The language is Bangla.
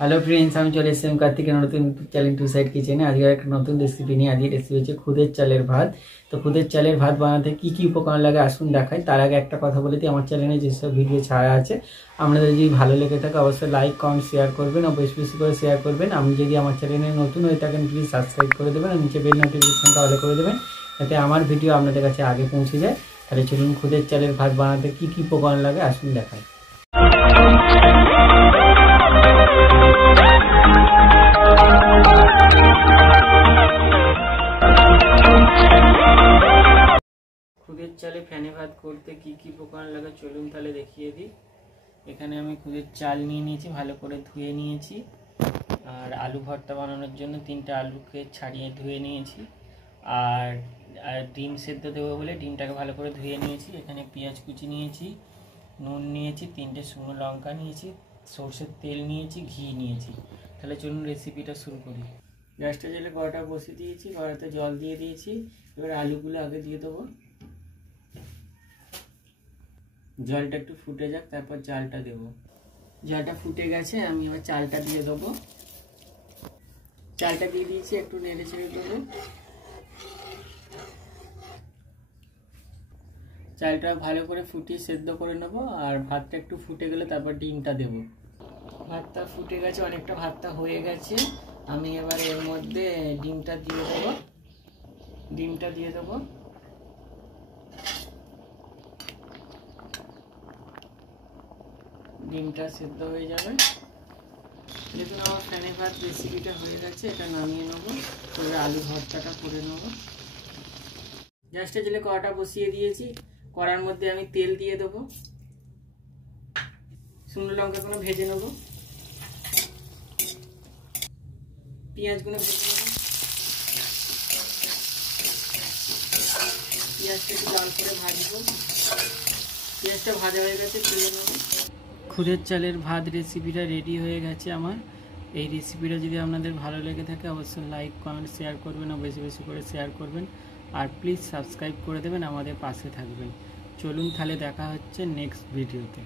হ্যালো ফ্রেন্ডস, আমি চলে এসেছি কার্তিকের নতুন চ্যানেল টু সাইড কিচেনে। আজকে একটা নতুন রেসিপি নিয়ে। আজকে রেসিপি হচ্ছে খুদের চালের ভাত। তো খুদের চালের ভাত বানাতে কি কি উপকরণ লাগে আসুন দেখাই। তার আগে একটা কথা বলে দিই, আমার চ্যানেলে যেসব ভিডিও ছাড়া আছে আপনাদের যদি ভালো লেগে থাকে অবশ্যই লাইক কমেন্ট শেয়ার করবেন ও বেশি বেশি করে শেয়ার করবেন। আপনি যদি আমার চ্যানেলে নতুন হয়ে থাকেন প্লিজ সাবস্ক্রাইব করে দেবেন আর নিচে বেল নোটিফিকেশনটা অল করে দেবেন, যাতে আমার ভিডিও আপনাদের কাছে আগে পৌঁছে যায়। তাহলে চলুন খুদের চালের ভাত বানাতে কি কি উপকরণ লাগে আসুন দেখাই। খুদের চালে ফেনে ভাত করতে কি কি উপকরণ লাগে চলুন তাহলে দেখিয়ে দিই। এখানে আমি খুদের চাল নিয়ে নিয়েছি, ভালো করে ধুয়ে নিয়েছি। আর আলু ভর্তা বানানোর জন্য 3টে আলুকে ছাড়িয়ে ধুয়ে নিয়েছি। আর ডিম সেদ্ধ দেবো বলে ডিমটাকে ভালো করে ধুয়ে নিয়েছি। এখানে পেঁয়াজ কুচি নিয়েছি, নুন নিয়েছি, 3টে শুকনো লঙ্কা নিয়েছি, সরষের তেল নিয়েছি, ঘি নিয়েছি। তাহলে চলুন রেসিপিটা শুরু করি। গ্যাসটা জ্বেলে কড়াটা বসিয়ে দিয়েছি, কড়াতে জল দিয়ে দিয়েছি। এবার আলুগুলো আগে দিয়ে দেবো। জলটা একটু ফুটে যাক, তারপর চালটা দেব। জলটা ফুটে গেছে, আমি এবার চালটা দিয়ে দেবো। চালটা দিয়ে দিয়েছি, একটু নেড়ে ছেড়ে দেবো। চালটা ভালো করে ফুটিয়ে সেদ্ধ করে নেবো। আর ভাতটা একটু ফুটে গেলে তারপর ডিমটা দেবো। ভাতটা ফুটে গেছে, অনেকটা ভাতটা হয়ে গেছে। আমি এবার এর মধ্যে ডিমটা দিয়ে দেবো। ডিমটা দিয়ে দেবো। ডিমটা সেদ্ধ হয়ে যাবে। দেখুন আমার ফেনে ভাত রেসিপিটা হয়ে গেছে, এটা নামিয়ে নেবো। এবার আলু ভর্তাটা করে নেবো। গ্যাসটা জ্বেলে কড়াটা বসিয়ে দিয়েছি। কড়ার মধ্যে আমি তেল দিয়ে দেবো। শুকনো লঙ্কাগুলো ভেজে নেবো। পেঁয়াজগুলো ভেজে নেবো। পেঁয়াজটা একটু লাল করে ভাজবো। পেঁয়াজটা ভাজা হয়ে গেছে, তুলে নেবো। খুদের চালের ভাত রেসিপিটা রেডি হয়ে গেছে আমার। এই রেসিপিটা যদি আপনাদের ভালো লেগে থাকে অবশ্যই লাইক কমেন্ট শেয়ার করবেন ও বেশি বেশি করে শেয়ার করবেন। আর প্লিজ সাবস্ক্রাইব করে দেবেন, আমাদের পাশে থাকবেন। চলুন তাহলে দেখা হচ্ছে নেক্সট ভিডিওতে।